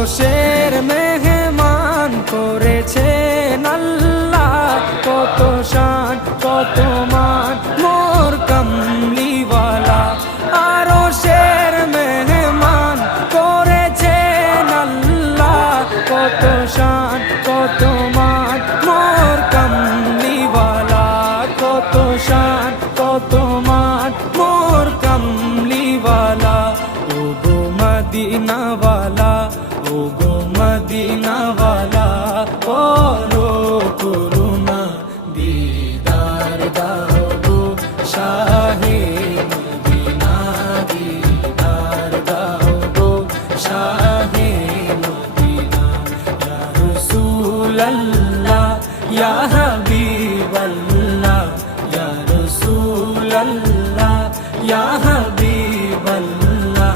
আরশের মেহমান করেছেন আল্লাহ, কত শান কত মান মোর কামলিওয়ালা। আরশের মেহমান করেছেন আল্লাহ, কত শান কত মান মোর কামলিওয়ালা, কত শান কত মান মোর কামলিওয়ালা। ও গো মদিনাওয়ালা, ও গো মদিনাওয়ালা, করো করুণা দিদার দাও গো শাহে মদিনা, দিদার দাও গো শাহে মদিনা। ইয়া রাসূলাল্লাহ ইয়া হাবিবাল্লাহ, ইয়া রাসূলাল্লাহ ইয়া হাবিবাল্লাহ।